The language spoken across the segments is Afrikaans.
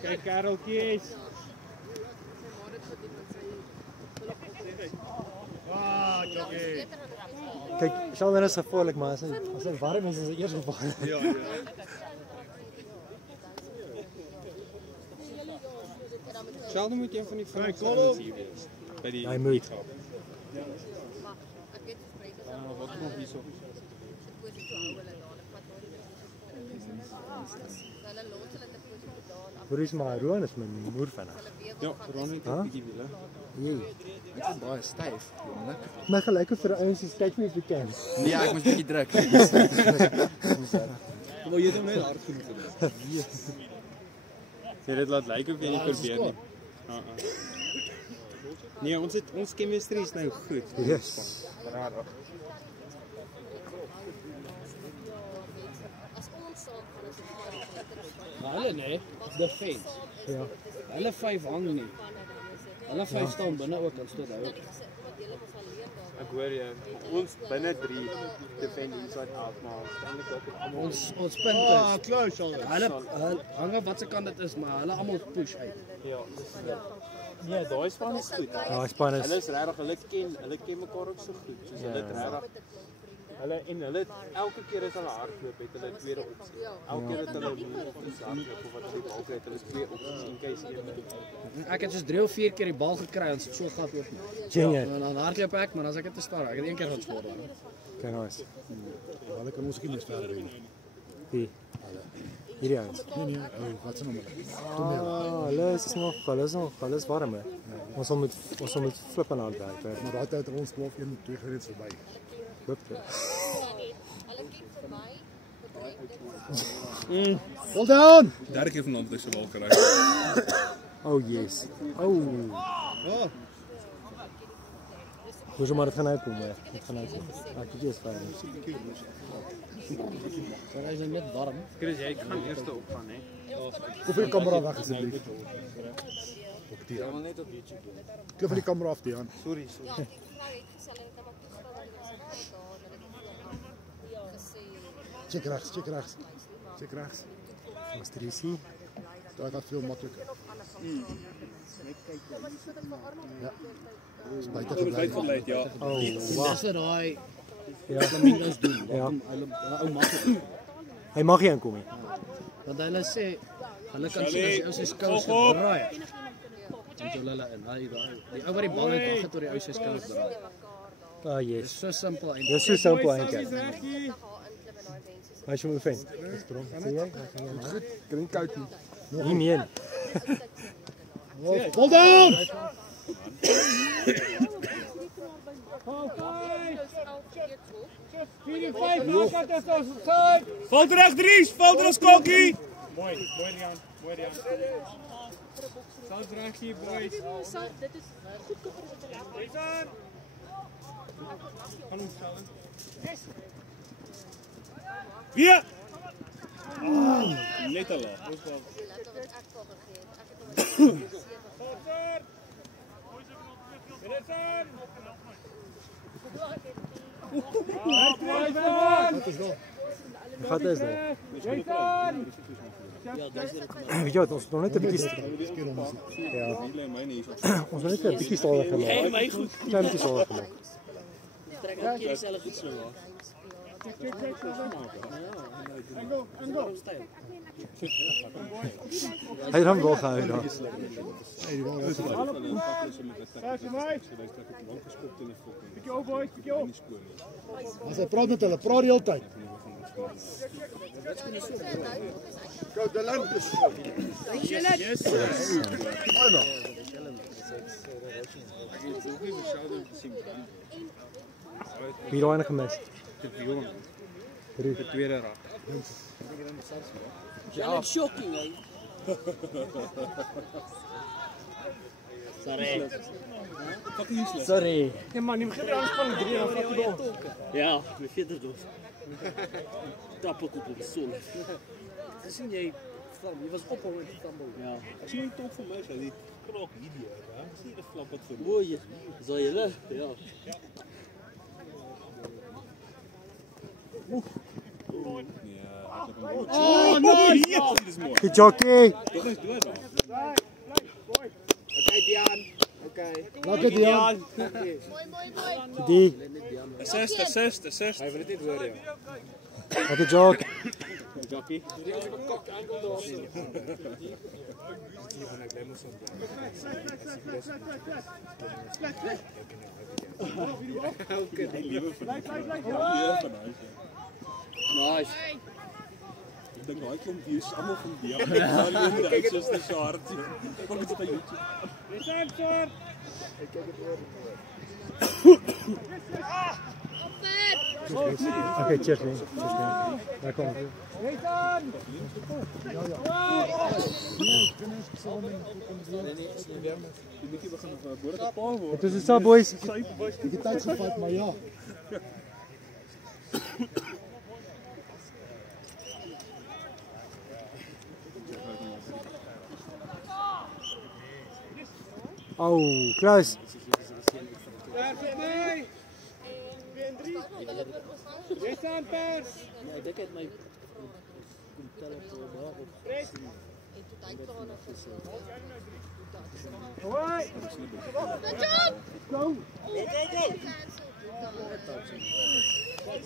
Kijk, Kareltjes. Kijk, Sheldon is gevaarlijk, maar als het warm is het eerst gevaarlijk. Ja. Sheldon moet een van die vrouwen hier wees. Bij die Hij moet. Wat nog niet zo. Hoe is maar Roan is mijn moer van haar. Ja, Roan het 'n bietjie wiele. Jee. Dit is baie styf, jongelik. Maar gelijk vir ouens die kyk nie of jy kan. Nee, ek moes bietjie druk. Maar jy het hom net hard genoeg gedoen. Jy dit laat lyk of jy nie probeer nie. Nee, ons chemistry is nou goed. Yes. Rarig. Maar hulle nee, defense. Ja. Hulle 5 hang nie. Hulle 5 staan binne ook en stoot hou. Ek hoor jy. Ons binne 3 defenders uit af maar eintlik ook Ons punte. Ah, close al. Hulle hang af watse kant dit is, maar hulle almal push uit. Ja. Nee, daai span is goed. Daai span is Hulle is regtig, hulle ken mekaar ook so goed. Soos hulle regtig hulle elke keer as hulle hardloop het hulle tweede opsie. Elke keer dat hulle iets hardloop of wat hulle bal kry, het hulle twee opsies in case een. Ek het soos 3 of 4 keer die bal gekry en so gat oop. Genius. En dan hardloop ek, maar as ek dit te staar, ek het 1 keer wat skoor dan. Kan nice. Hulle kan ons nie verder wen. Wie? Hierdie ouens. Nee, wat se naam hulle? Hulle is warm hè. Ons moet flip aan hard werk. Maar daai tyd het ons 12-1-2 gereed verby. Loop. Hold down. Derde keer vanaand is 'n bal kry. Oh yes. Oh. Hoe so maar dit gaan uitkom hè. Dit gaan uitkom. Ek kyk eers vir hom. Maar hy is net warm. Chris, jy gaan eers opgaan hè. Koop die kamera weg asseblief. Op die Jy aan. wil net op YouTube doen. Klip van die kamera af die aan. Sorry. Check regs. Check regs. Ons Trisie. Daai gaat veel makliker. Ja. Dis buite gebly. Uitgeleid, ja. Oh, Dis wow. wat daai Ja. Flamingos doen. Ja. Hulle ou maklik. Hy mag nie aankom nie. Want hulle sê hulle kan sien as die ou se skous draai. Dan doen hulle in. Die ou wat die bal het, wag tot die ou se skous draai. Ah Dis yes. so simpel eintlik. Dis so simpel eintlik. Hy moet vind. Dis trom. Sien jy? Goed, green coat. Nie meer. Hold down. Val terug Dries, val terug Kokkie. Mooi Rian. Sounds reaksie boys. Dit is goedkoper as wat Jason. Kan ons staan. Weer. Net te laat. Wat is dit? Weet jy wat, ons nog net 'n bietjie ja. Ons moet net 'n bietjie stadiger gemaak. Hey, my goed. Klein bietjie stadiger gemaak. Trek elke keer dieselfde goed so laag. Hy het hom wel gehou daar. As hy praat met hulle, praat die hele tyd. Go the land is. Yes. Wie daai ene gemis? Dit wiel. Drie. Die tweede rak. Ja, shocking hè. Sorry. Sorry. Ja man, jy begin aanspan 3 dan vat jy door. Ja, my veter dood. Trap ook op die son. Gesien jy was op hom met die tambel. Ja. Ek sien nie top vir my sê die knok hierdie, hè. Sien die flap wat vir. Mooi. Sal julle? Ja. Nee. Oh, mooi! Ja, dit is mooi. Die jockey. Toch eens door dan. Oké, Dian. Oké. Lekker Dian. Die. Assist. Hij wil het niet horen, joh. Wat die jock. Jockey. Nice. Ik denk nou, ik kom hier allemaal van die. Ik ga niet in de uitzuster zo hard. Ik kom het op YouTube. Oké, cheers man. Daar komt het. Het is het zo boys. Ik heb tijd gevat, maar ja. Oh, Klaus. Ja, ik denk het my telefoon daar op.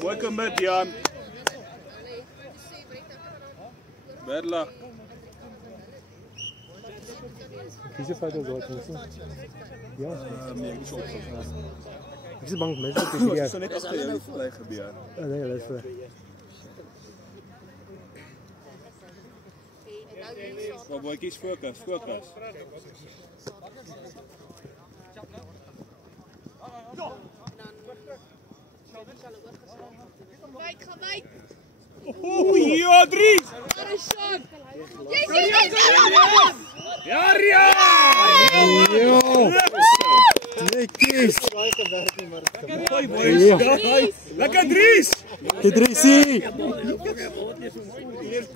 Mooi commit, Jan. Bad luck. Kies je foto zo uit, ja. Nee, ik is opgegaan. Ik zit bang mensen te Ik serieus. sta net achter jou liggen, Björn. Nee, dat is voor. Maar boy, kies focus. Wijk, ga wijk! Oeh, ja, 3! Daar is Sean! Ja, ja! Yo! Netjes! Hoi, boys. Lekker Dries! Kedrisi!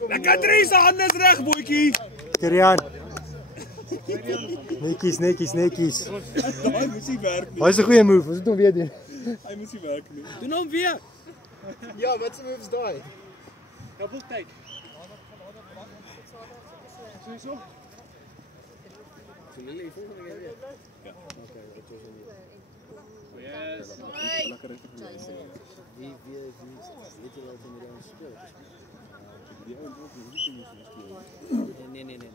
Lekker Dries, handen is recht, boykie! Kerian! Netjes. Hij moet hij werken. Wat is een goede move? Wat is het weer doen? Hij moet hij werken nu. Doen hom weer. Ja, wat zijn moves daar? Ja, boek tyd. Sowieso. Zullen jullie volgende keer weer? Ja. Oké, dat was een Yes. Lekker recht. Wie weet je wel van de Nederlandse speelt? Die oude ook niet in de spelen. Nee. Die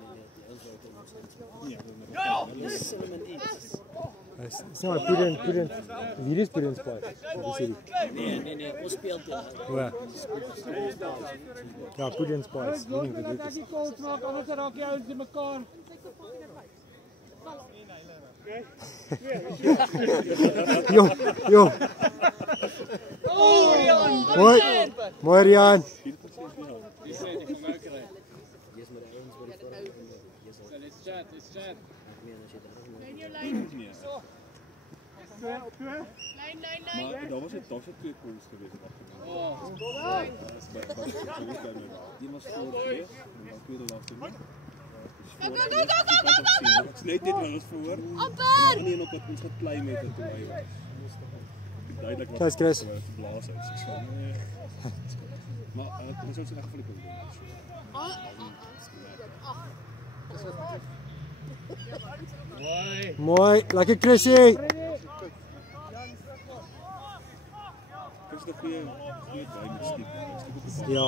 andere ook nog steeds. Ja, Dat is Solomon iets. It's not a prudent. Hier is prudent spot. Nee. Ons speelt Ja. Ja, prudent spot. Die coach maak, anders raak jy uit in mekaar. Yo. Mooi Rian. maar dat was het toch twee goals geweest. Die was voor de tweede laatste. Go! Sneed dit wel eens voor. Amper! En op het ons gaat klein meter toe hy was. Duidelik wat Chris. Blaas uit. Maar ons ons in geval die punt. Mooi. Lekker Chrissy. Dis 'n goeie baie met stiep. Ja.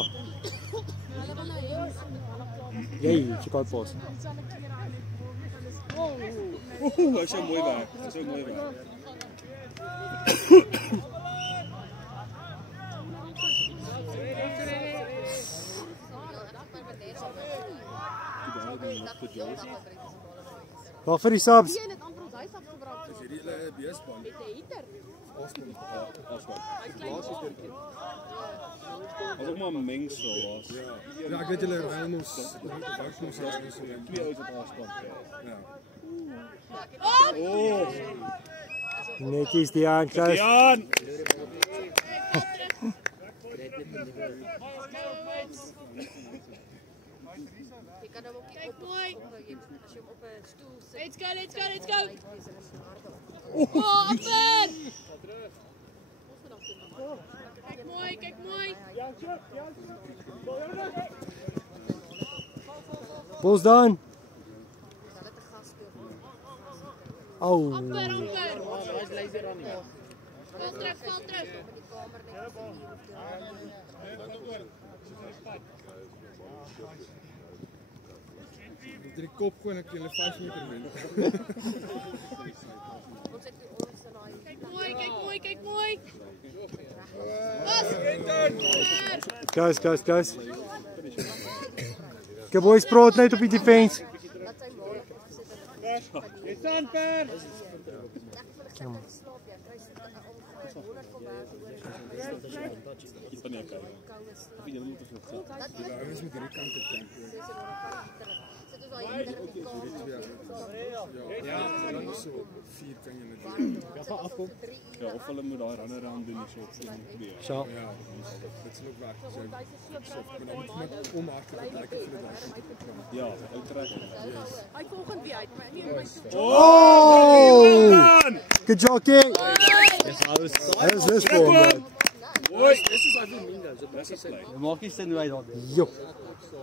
Jee, check out pos. Hy is so mooi werk. Wat vir die subs? Jy het amper ons huis afgebrand. Is hierdie beespan? Met 'n heater. As ook maar 'n mengsel was. Ja, ek weet julle ry ons Twee ouens wat aanspan. Ja. Oh! Netjies die aan, Klaus. Jan! Jy kan hom ook kyk mooi. As jy hom op 'n stoel sit. Let's go. Oh, amper! Kyk mooi. Bos dan. Au. Amper. Val terug. Die kop gewoon ek julle 5 meter wen. Kyk mooi. Guys. Okay, boys, praat net op die defense. Dis Amper. Iets van die kant. Wie jy moet nog gaan. Ja, ons moet hierdie kant op kyk. Ja, dan so 4 kan jy net. Ja, of hulle moet daai runner round doen so op 2. Sja. Ja, dit sal ook werk. So, maar dan moet net omhard kyk vir dit. Ja, uittrek. Hy volgende weer uit, maar nie in my Oh! Good job, King. That was this ball, man. Dis is hy vir Mingo, so presies sy. Maak nie sin hoe hy daar doen. Yup.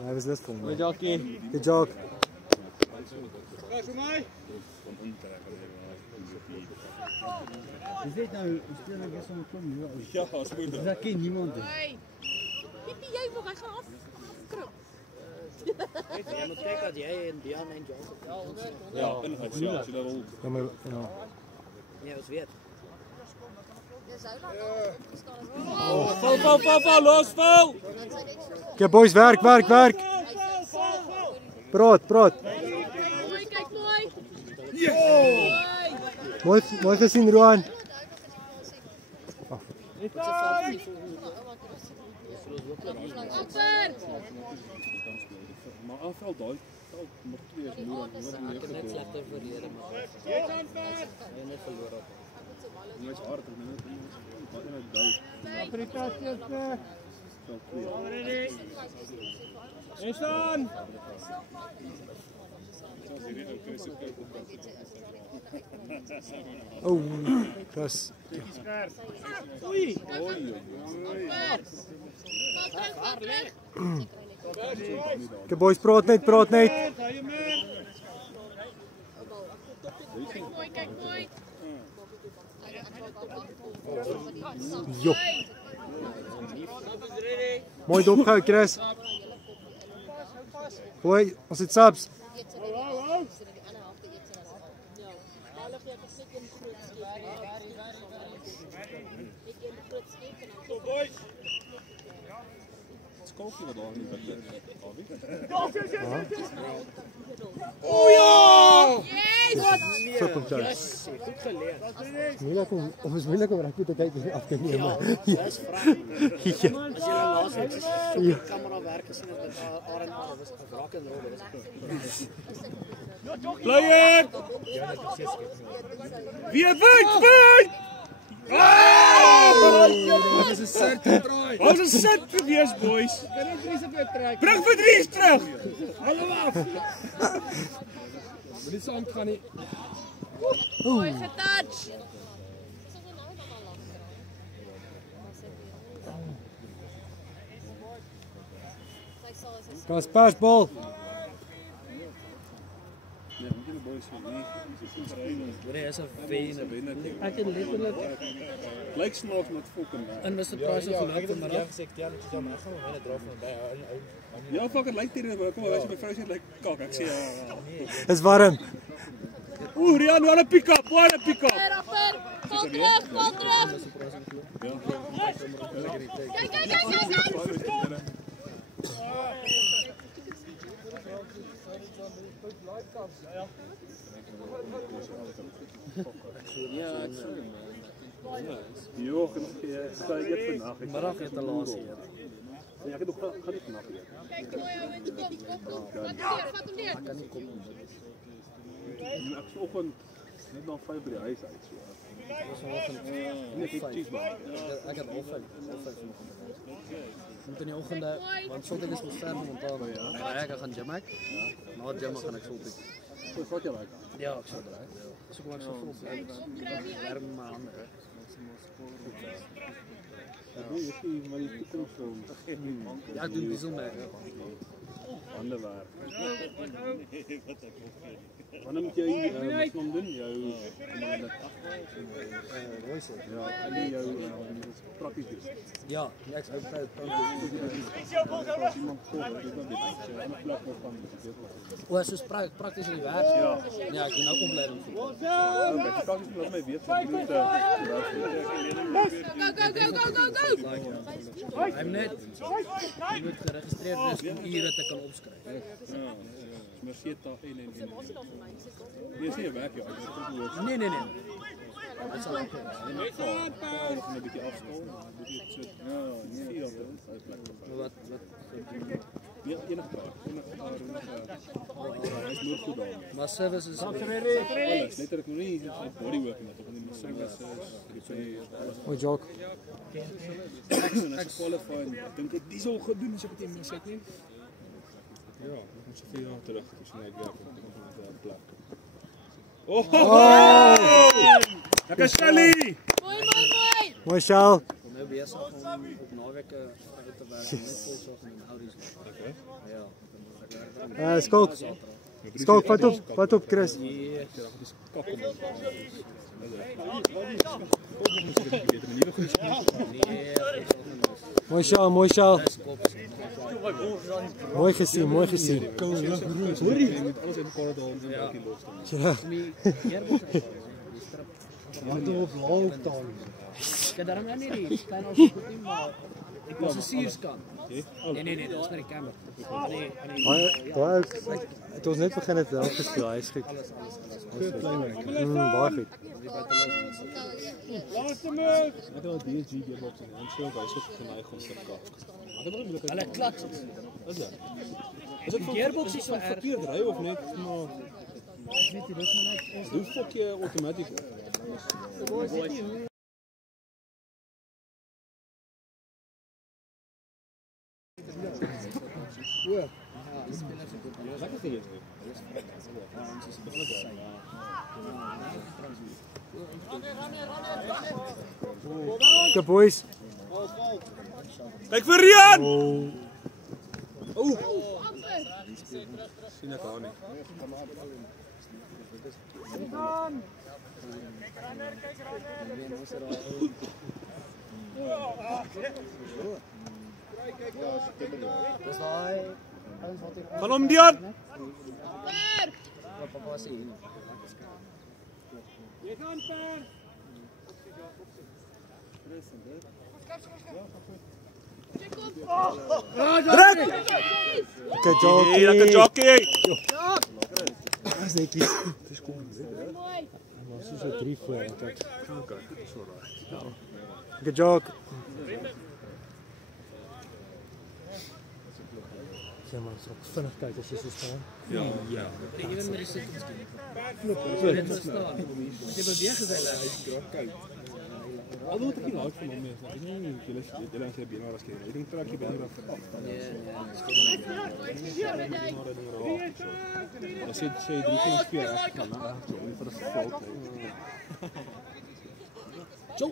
That was this ball, man. Good job, King. Good job. Jy weet nou, ons speel net so 'n klomp nuwe ou. Ja, as moet. Daar ken niemand dit. Piepie, jy mag, hy gaan afkrip. Jy moet kyk dat jy en Dian en Joseph. Ja, in hy sê as jy daar wil. Ja, maar, ja. Nee, ons weet. Dis ou laat opgestaan as Val, los, val. Okay, boys, werk. Praat. Kyk mooi. Mooi gesien, Roan. Amper. Maar afval daai nog 2 is moeilik. Ek het net slegter verlede, maar Dis Amper. hy net verloor op. Net hard en net wat in 'n duik. Afrika eerste. Stel 2. Dis aan. Oh, Chris. Okay, boys, praat net. Ga jy meer. Kyk mooi. Jop. Mooi dopgehou, Chris. Boy, ons het subs. Skalkie wat daar in die bak is. Goed geleer. Moeilijk om rugby te kijken af te nemen. Ja, dis vraag. As jy laas net die kamera werk gesien het met R&R, was rock and roll, Bly ek. Wie wit. Dit is 'n sirkel draai. Ons is sit gewees, boys. Kan net Dries op jou trek. Bring vir Dries terug. Hallo af. Moenie saam gaan nie. Mooi getouch. Gas pasbal. Nee, moet jy die boys van nie. Hoor jy is 'n wen. Ek het letterlik Lyk snaaks met fucking. En was die pryse geloop vanmiddag? Ja, fuck, dit lyk hier, kom as jy my vrou sê lyk kak, ek sê ja. Is warm. Oeh, Rian, wat 'n pick-up, Rapper. Val terug. Kyk. Jo, ek sê ek eet vandag. Middag het 'n laas eet. Ja, ek het nog gaan nie vandag eet. Kyk mooi ou in die kop. Vat hom neer. Kan nie kom. Ek sê oggend net na 5 by die huis uit so. Ons vanoggend Net die cheeseburger. ek het al 5 vanoggend. Moet in die oggende, want sondag is ons ver van Montaal. Ek gaan gym ek. Na gym gaan ek sondag. Hoe vat jy daai? Ja, ek sal draai. So kom ek so vol. Warm my hande. Maar die toekomstfilm. Ja, ek doen dieselmerk. Hande werk. Wanneer moet jy wat moet doen? Jou en jou prakties doen. Ja, ek sou iemand o, soos prakties in die werk. Ja, ek doen nou opleiding. Ek kan nie laat my weet van hoe I'm net jy moet geregistreerd wees om ure te kan opskryf. Maar Seta en Dis nie 'n werk jy Nee. Dit sal ook. Net nog 'n bietjie afskool, 'n bietjie sit. Ja, nee, Wat ja, enige vraag. Hy's nooit goed daar. maar service is Alles, net ek nog nie bodywork net op die service O, Jock. ek qualify. Ek dink ek diesel gedoen as ek dit mis het nie. Ja, ek moet soveel jaar terug tussen net werk en op 'n plek. Lekker Shelly. Mooi. Mooi, Shaal. om nou besig om op naweke uit te werk net volsorg in Audis. Okay. Ja. Skalk. Skalk, wat op, Chris. Mooi, Shaal. Mooi gezien. Hoor jy? Met alles in die korridor en dan die los dan. Ja. Wat op lang staan. Ek het daarom nie die klein ons goed nie, maar ek was 'n suurskant. Nee, dit was met die kamer. Het ons net begin het wel gespeel, hy is goed. Baie goed. Ek het al DSG gearbox en dan sou wys op geneig om te kap. Hulle klats. Is dit? Is dit gearbox is so erg. verkeerd ry of net maar Ek weet nie, dis maar net ons hoe fok jy outomaties op? Lekker vir jou. Good boys. Kyk vir Rian. Sien ek haar nie. Dis daai Gaan hom Dian. wat papa sê hier. Good jockey. Lekker jockey. Dis netjies. Dis cool. Maar soos 'n 3 voor. Okay, so right. Good job. Ja man, so vinnig kyk as jy so staan. Ja. Ewen met die sittings doen. Dit is staan. Jy beweeg as hy lê. Al moet ek nie hou van hom nie. Ek weet nie julle as jy binne was kyk. Ek dink trek jy binne af. As jy sê 3 keer speel ek kan maar vir 'n fout. Jo.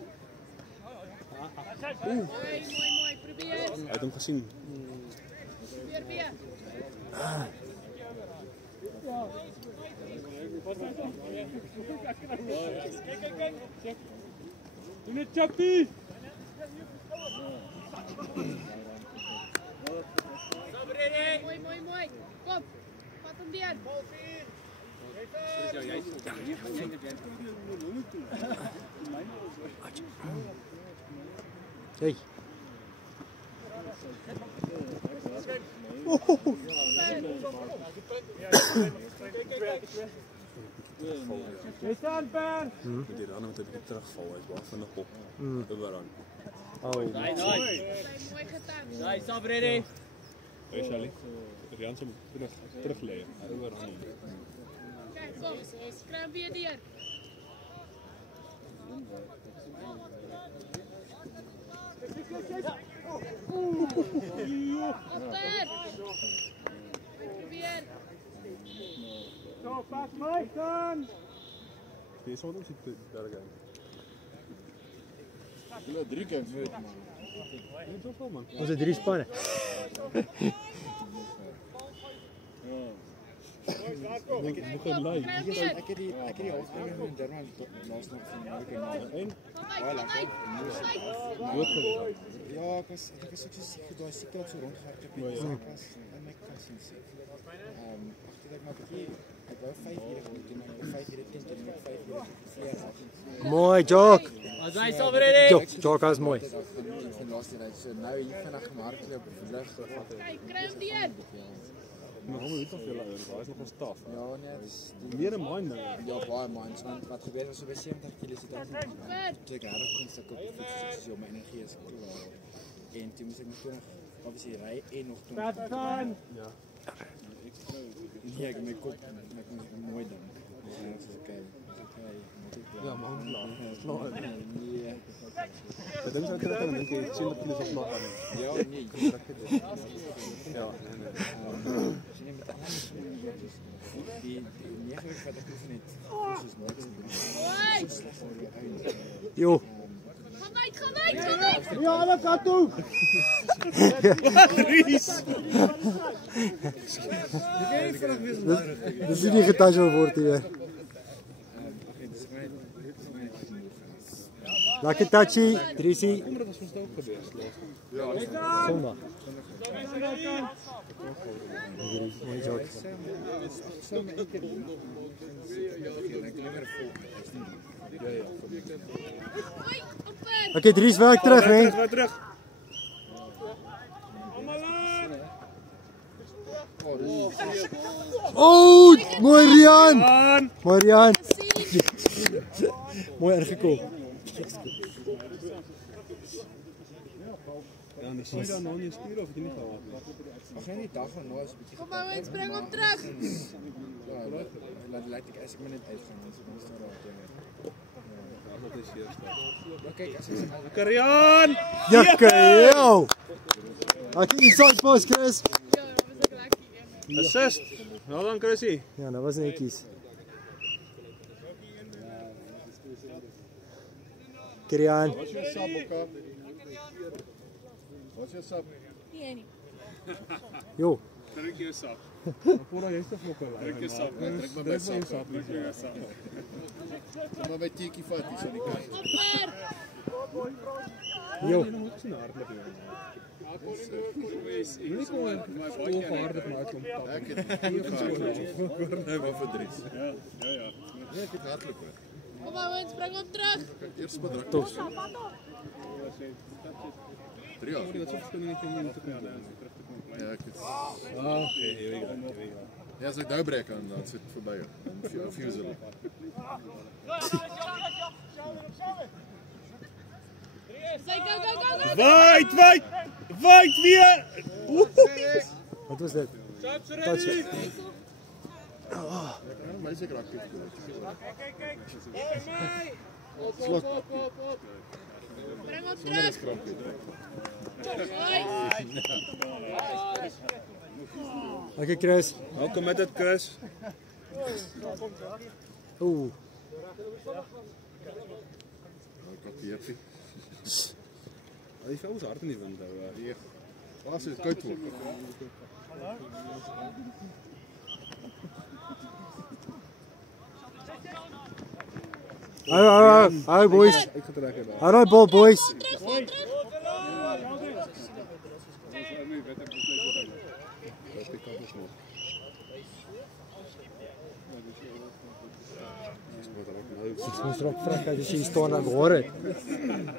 Mooi, probeer. Hy het hom gesien. Weer. Doen dit Chappie. Mooi. Kom. Vat hom deur. Hey. Jy staan per. Die dan moet 'n bietjie terugval, hy's baie vinnig op. Overrun. Oh. Mooi getak. Nice, stop ready. Hey Sally. Rian se terug lê. Overrun. Kyk, kom. Skram weer deur. Agter. Probeer. Zo, pas my dan. Dis wat ons dit daar gaan. Hulle 3 keer moet man. Ons het 3 spanne. Moet gaan lei. Ek het die halffinale in Durban laas nog van Amerika na. Baie lekker. Ja, ek was ook so siek daai siek op so rondgehardloop het. Ek was in my kas en siek. Agter ek maar bietjie ek wou 5 ure moet doen, maar 5 ure 10 tot 5 ure vleer. Mooi, Jock. As hy sal ready. Jock is mooi. Van laaste tyd. So nou hier vinnig gehardloop vlug. Kyk, kry hom die een. Maar hom het nog veel ouer, daar is nog 'n staf. Ja, nee, dis Meer 'n mine nou. ja, baie mines, want wat gebeur as jy by 70 kg sit dan ek het ook konstant op die fiets soos jou my energie is klaar. En toe moet ek nog obviously ry en nog toe. Ja. Nee, ek my kop ek moet mooi dan. Dis okay. Ja, maar hom klaar. Nee. Dit ding sou kry dan dink jy sien dat hulle so klaar gaan. Ja, nee. Ja. Sien jy met die 9 week wat ek oefen het. Dis nooit Jo. Gaan uit. Ja, hulle gaan toe. Dis nie getouch word hier. Lekker touchy, Driesie. Omdat ons verstaan gebeur laas. Sondag. Mooi Jock. Okay, Dries werk terug, hè. Terug. Oh, mooi Rian. Mooi Rian. Mooi ingekom. Ja, en sien dan nou nie spier of jy nie gehad nie. Ag nee, die dag daarna is 'n bietjie. Kom maar, eens bring hom terug. Ja, laat ek as ek net uitgaan ons moet daar raak. Ja, dat is hier staan. Maar kyk, as ek Karian! Jakkie. Ek inside pass, Chris. Ja, dat was ek lekker. Assist. Nou dan Chrissy. Ja, dat was netjies. Kirian. Wat is jou sap okker? Wat is jou sap? Nee, nie. Jo. Drink jou sap. Voordat jy stig nog wel. Drink jou sap. Drink maar my sap. Maar my teekie vat hier aan die kant. Jo. Jy moet sien hardloop hier. Nie kom maar baie hardloop maar kom. Ek het nou maar vir Dries. Ja. Nee, ek het hardloop hoor. Kom maar, eens bring hom terug. Ek eers bedruk. Tos. 3 jaar. Wat so verskillend net om in te kom. Ja, ek het Hier we go. ja, as ek nou breek dan sit dit verby. Fuse hulle. Say go. Wait weer. Wat was dit? Touch. My seker aktief. Bring hom terug. Okay, Chris. Welkom met dit Chris. Ooh. Ek het hier. Hy val ons hard in die wind hou. Nee. Was dit koud word? Hou boys. Ek getrek het daar. Hou daai bal boys. Ek moes rop frik uit as jy staan en hoor dit.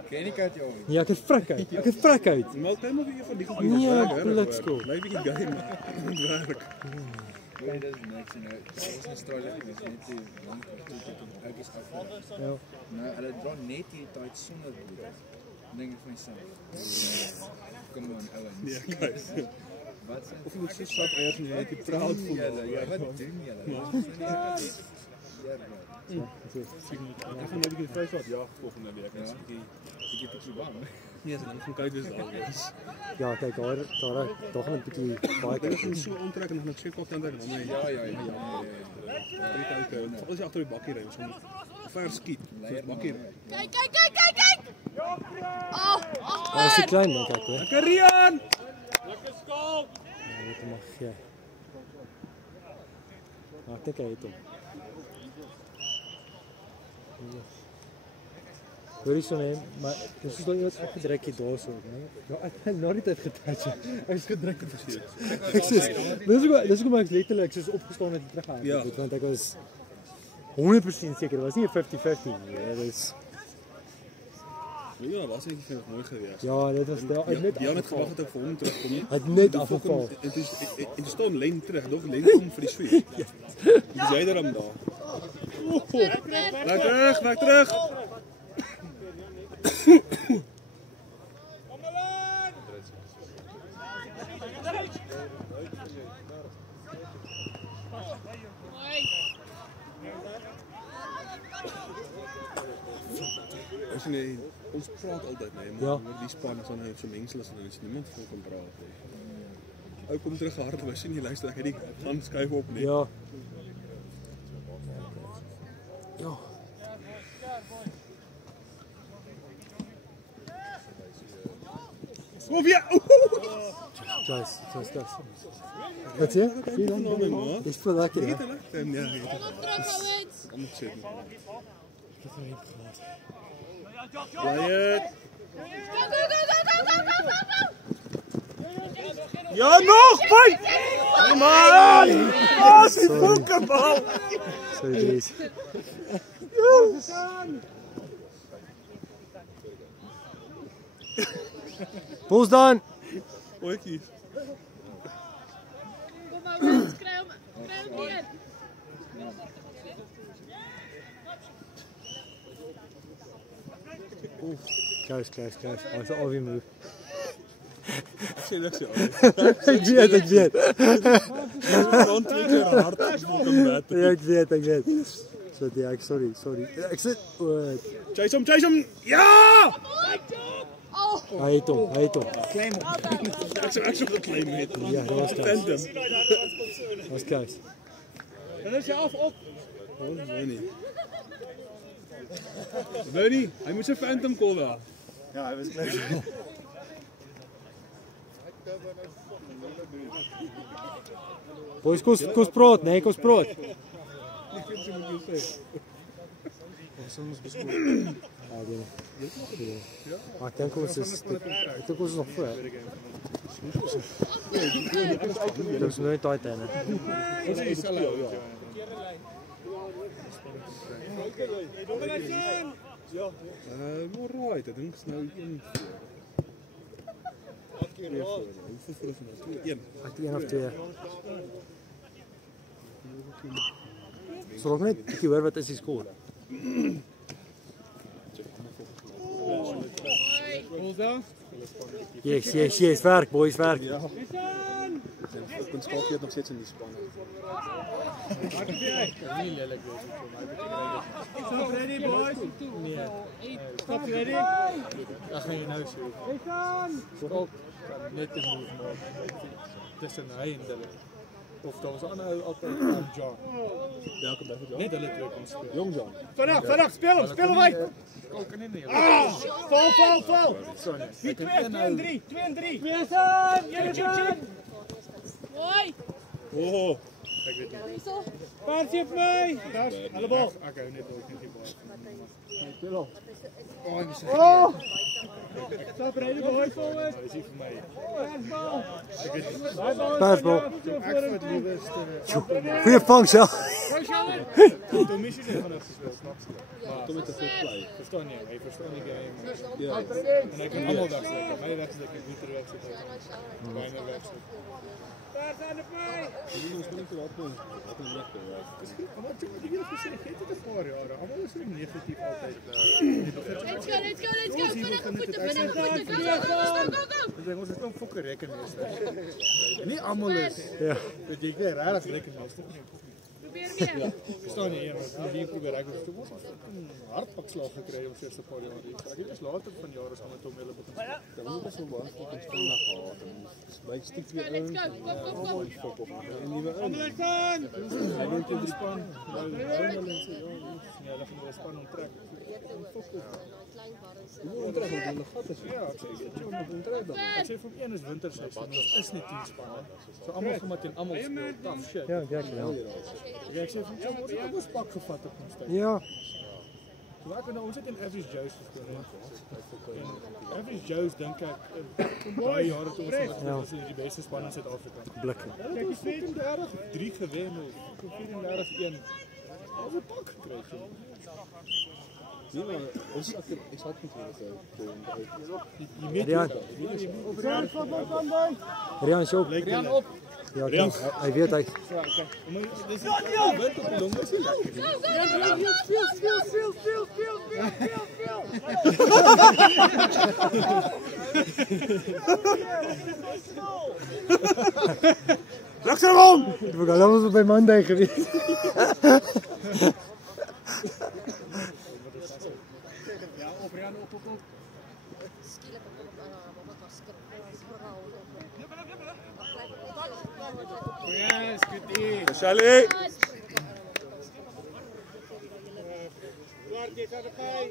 ken ek dit jou. Nee, ek het frik uit. Ek het frik uit. Maar kyk maar wie van die Nee, blikskool. Bly bietjie gay man. Werk. Nee, dit is niks nou. Ons in Australië is net die lank toe ek is af. Ja. Nou, hulle dra net hierdie tyd sonder bloed. Dink ek vir myself. Kom aan, ouens. Nee, kyk. Wat sê Of jy moet so stap eers en jy het die proud voel. julle? Ja, wat doen julle? Ja, bro. Ek gaan net 'n bietjie vrystaat jag volgende week. Ek's Bietjie bang. nee, so dan gaan kyk dis daar wees. Ja, kyk daar tog 'n bietjie baie Ek gaan so onttrek en dan ek check op dan dan my Ja. As jy agter die bakkie ry, ons gaan ver skiet. Soos bakkie. Kyk. Dat is die klein, denk ik, hoor. Lekker Rian! Lekker skaal. Ja, dit mag gee. Maar ek dink hy het hom. Hoor jy so nee, maar dis is dan iemand afgedruk hier daar so, nee. Ja, ek het nou net uitgetouch. Ek is gedruk het gesien. Ek sê, dis hoekom ek letterlik soos opgestaan het en teruggehardloop Ja. het, want ek was 100% seker, dit was nie 'n 50-50 nie. Dit is Ja, was ek vind dit mooi geweest. ja, dit was daar net Jy het net gewag dat ek vir hom terugkom nie. Hy het net afgeval. En toe staan Len terug, dog Len kom vir die sweep. Dis jy daar om daar. Weg terug. Nee, ons praat altyd nee, maar oor die span is dan net so mengsels en ons niemand van praat nie. Ou kom terug hard, wys nie luister ek het die gaan skuif op nie. Ja. Ja. Kom weer. Just. Wat sê? Dis vir lekker. Ja. Ja. Kom sit. Quiet. Ja, nog! Fight! Man! Oh, die boekenbal! Sorry, Jace. Ball's done! Oetjie. Kom maar, mens, kry hom neer. Close. Ons al weer move. Ek sê niks ja. Ek weet. Rond twee keer hard boeken met. Ja, ek weet. So ja, sorry. Ek sê Chase hom. Ja! Hy het hom. Claim hom. Ek sou geclaim het. Ja, dat was close. Dat was close. Dan is jy af op. Bernie, hy moet sy phantom call daar. Ja, hy was close. Boys, kos praat, nee, kos praat. Maar ek dink ons is nog voor. Dit is nooit daai tyd, hè. Maar right, ek dink nou 1. Hoeveel vir ons? 1. Ek 1 of 2. Sal ek net bietjie hoor wat is die skoor? Yes, werk boys, werk. Ja. Ek skakel dit nog steeds in die span. Nie lelik wees vir my. Stop ready boys. Nee. Stop ready. Ek gaan jy nou sê. Stop. Net te move maar. Tussen hy en hulle. Of daar was 'n ander ou altyd John. Welke dag John? Net hulle twee kom speel. Jong John. Vinnig, speel hom uit. Kom kan nie. Val. Sorry. 2 en 3. 2 en 3. Wees Hoi. Oh. Ek weet nie. Persie op my. Daar's hulle bal. Ek hou net ook net die bal. Speel hom. Stop ready boys forward. Dis vir my. Persbal. Goeie vangs, ja. Toe missie net vanaf gespeel, snap jy? Kom met 'n goed play. Verstaan nie, hy verstaan nie game. Ja. En hy kan almal wegsit. My wegsit, ek moet wegsit. Myne wegsit. Daar zijn op mij! Die ons moet nie laat kom. Wat 'n lekker. Maar jy moet hier gesê, het dit 'n paar jare. Almal is negatief altyd. Let's go. Vinnig voete. Go. Ons is nog fokker rekenmeester. Nie almal is. Ja. Dat jy kry regtig rekenmeester. Probeer weer. Verstaan jy, die probeer ek het ons hartpakslag gekry ons eerste paar jaar hier. Ek het dus later van jare saam met hom hulle begin. Dan moet ons wel wat ons kan na gehad. By stiek weer Let's go. Kom. en nuwe ou. Hy moet in die span. Ja, hulle gaan die span onttrek. klein barrels. Onttrek met hulle gat is. Ja, ek sê met onttrek dan. Ek sê vir een is winterseisoen, is net 10 spanne. So almal gaan maar teen almal speel. Tough shit. Ja, ek ja. Ja, ek sê vir ons het ons pak gevat op ons tyd. Ja. So ek nou ons het in Average Joe's gespeel. Average Joe's dink ek baie jare toe ons die beste span in Suid-Afrika. Blikke. Kyk, die 34-3 gewen of 34-1. Ons het pak gekry. Nee, maar ons ek sal nie Rian. Rian is op. Rian op. Ja, hy weet hy. Dis wint op die long is nie lekker nie. Lakser om! Ek wou gou ons by Monday gewees. Charlie!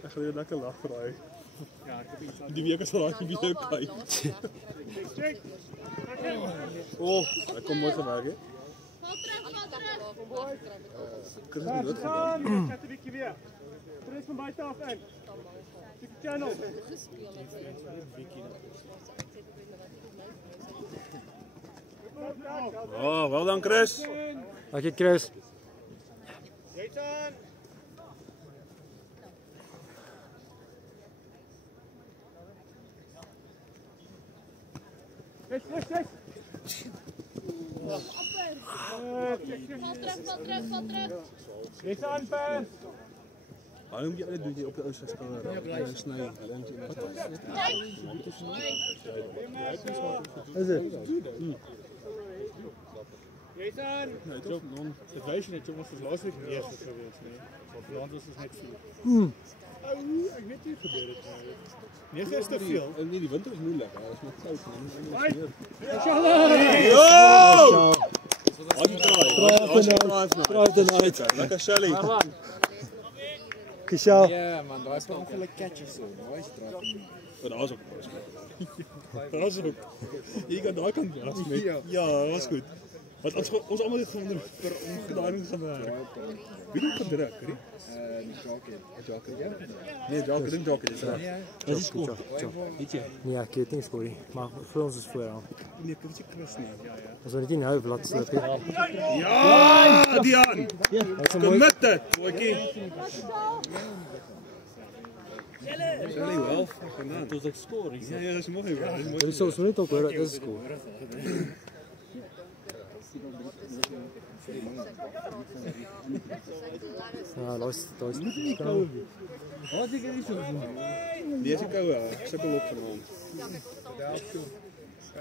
Ek gaan weer lekker lag vir daai. Die week is al daai video kyk. Ek kom mooi gewerk hè. Kan jy dit doen? Ek het 'n bietjie weer. Tres van buite af in. Die channel. Oh, well done Chris. Dankie Chris. Jason. Yes. Val terug. Jason, pas. Waarom jy dit doen jy op die ou se skaal? Ja, sny. Is dit? Jason, dit wys net hoe ons laasweek 9 gewees, nee. Maar vanaand was ons net 4. Ek weet nie gebeur het nie. 9 is te veel. Nee, die winter is moeilik. Dit is met koud. Lekker Shelly. Kisha. Ja man, daar is wel ongelukkig catches so. Daai straat nie. Daar is ook. Daar is ook. Jy kan daai kant was met. Ja, dat was goed. Want ons almal het gaan vir ongedaan gaan werk. Wie doen gedruk, hè? Joker. Ja. Nee, Joker ding Joker is reg. Dit is goed. Nee, ek het nie skoor nie, maar vir ons is vooraan. Nee, ek weet Chris nie. Ons wil net nie nou laat slip nie. Ja, Dian. Committed, boetjie. Shelly wel gedaan. Dit is ek skoor. Ja, dis mooi. Dis mooi. Dit is ons net ook hoor, dit is skoor. Ja, los. Wat ek hier so doen. Dis ek gou, sukkel op vanaand.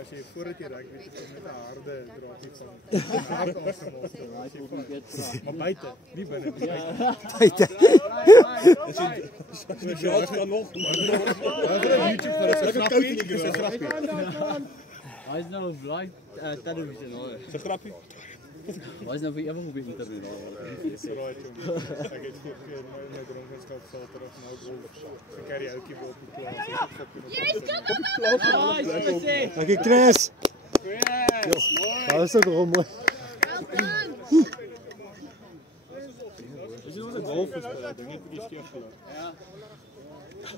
As jy voordat jy raak, weet jy met 'n harde draadjie van. Maar buite, nie binne nie. Buite. Ja, kan nog. YouTube vir 'n grappie. Hy is nou op live televisie hoor. Dis 'n grappie. Hy is nou vir ewig op die internet daar. Dis right jong. Ek het gekeer my dronkenskap val terug nou gol. Ek carry ouetjie op die plaas. Dankie Chris. Ja, is ook wel mooi. Dis ons 'n golf gespeel, ek dink net vir die skeef geloop. Ja.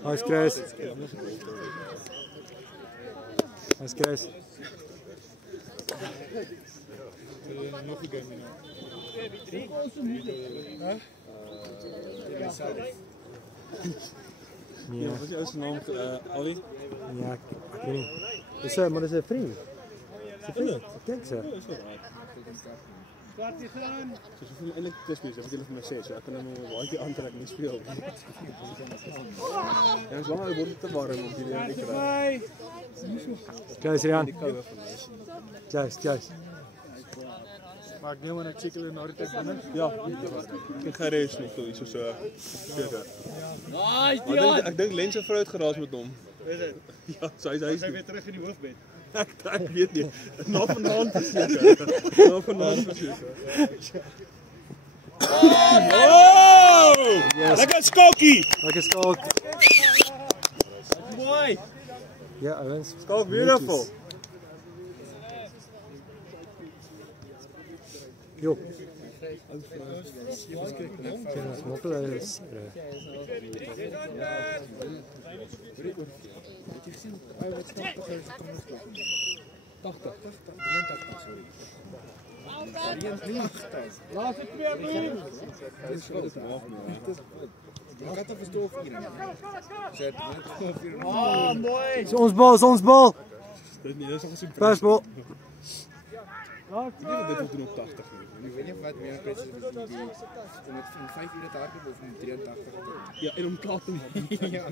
Hy's Chris. Hy's Chris. Nog 'n game nou. Nee. Wat is jou se naam? Ali? Ja, ek weet nie. Dis maar dis 'n vriend. Dis 'n vriend. Kyk sê. Wat is aan? Dis vir my eintlik te spesiaal, wat jy vir my sê, so ek kan nou baie aantrek nie speel nie. Ja, is langer word te warm om hierdie te kry. Guys, Rian. Die koue van my. Just. Maar ek neem aan ek check hulle na die tyd binne. Ja, ek gaan res nog toe, so seker. Nice, Dian. Ek dink Lens se vrou het geraas met hom. Is dit? Ja, hy Sy weer terug in die hoofbed. Ek weet nie. Na vanaand verseker. Na vanaand verseker. Oh! Lekker skokkie. Lekker skok. Ja, ouens. Skalk, beautiful. Jo. Ja, smokkelen is... Het je gezien? Wat is 80 is het kom 80, 83, sorry. 83. Laatste 2 minuten. Dit is wat het maakt, man. Ik had het verstoord hier. Zet, Ah, mooi. Is ons bal, is ons bal! Dit is nog een Persbal! Ik denk dat dit wil doen op 80 nu. Ik weet niet of wat meer prijs is om het van 5 uur te hardlopen of om 83 te Ja, en om klaar te maken. Ja.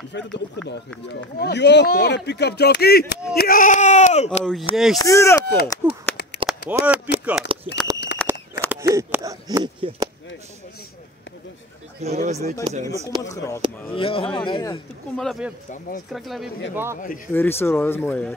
Die feit dat hij opgedaagd heeft is klaar voor mij. Yo, what a pick-up jockey! Yo! Oh, yes! Beautiful! What a pick-up! Ja, dat was netjes, Ik heb ouens. bekommerd geraakt, man. Ja, Toe kom hulle weer. Skrik hulle weer op die waag. Hoorie so, dat is mooi, hè.